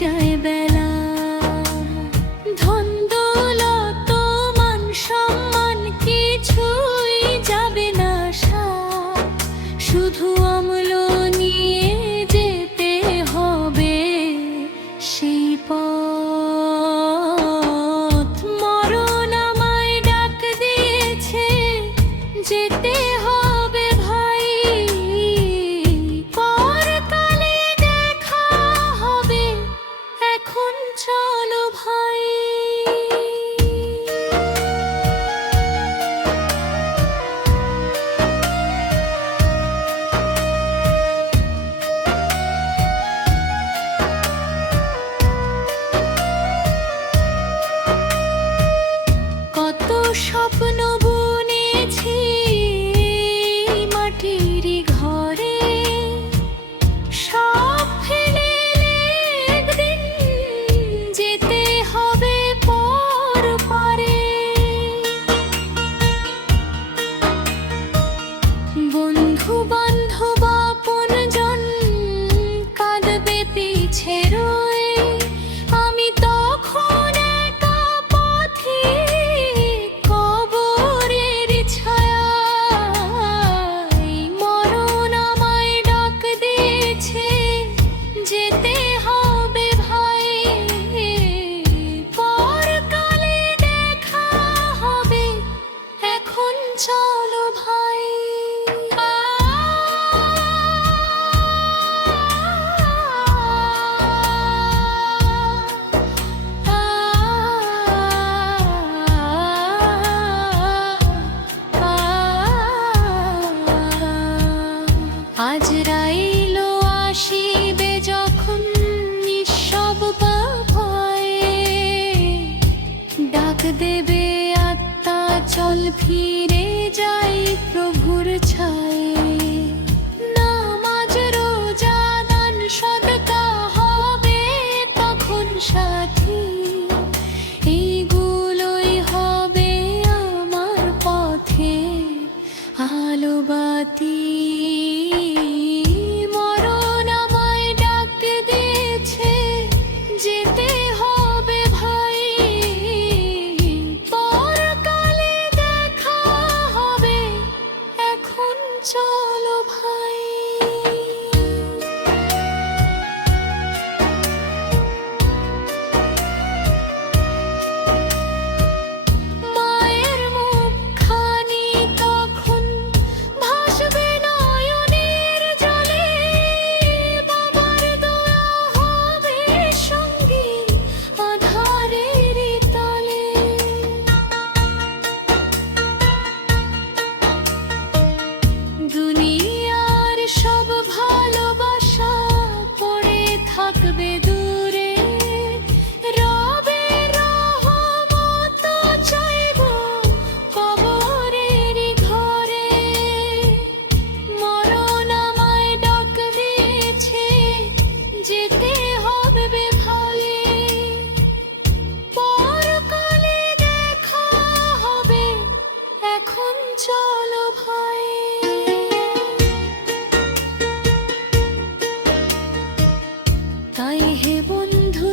যায় বেলা। ধন দৌলত মান সম্মান কিছুই যাবে না সাথ, শুধু অম্ল নিয়ে যেতে হবে সেই পথ। মরণ আমায় ডাক দিয়েছে, যেতে হবে ভাই, পরকালে দেখা হবে, এখন চলো ভাই। কত স্বপ্ন বুনেছি মাটির ঘরে, সব ফেলে একদিন যেতে হবে পরপারে। বন্ধু বান্ধব আপনজন কাঁদবে পিছে রয়ে, আমি তখন একা পথিক কবরের ছায়ায়। মরণ আমায় ডাক দিয়েছে, যেতে হবে ভাই, পরকালে দেখা হবে, এখন চলো ভাই। আজরাইল আসিবে যখন নিঃশব ভয়ে, ডাক দেবে আত্মা চল ফিরে যাই প্রভুর ছায়ে। নামাজ রোজা দান সদকা হবে তখন সাথী, এইগুলোই হবে আমার পথে আলো বাতি। মরণ আমায় ডাক দিয়েছে, যেতে হবে ভাই, পরকালে দেখা হবে, এখন চলো ভাই। মায়ের মুখখানি তখন ভাসবে নয়নের জলে, বাবার দোয়া হবে সঙ্গী আঁধারের তলে। দুনিয়ার সব ভালোবাসা পড়ে থাকবে দূরে, রবের রহমত চাইব কবরের ঘরে। মরণ আমায় ডাক দিয়েছে, যেতে হবে ভাই, পরকালে দেখা হবে, এখন চলো ভাই। তাই হে বন্ধু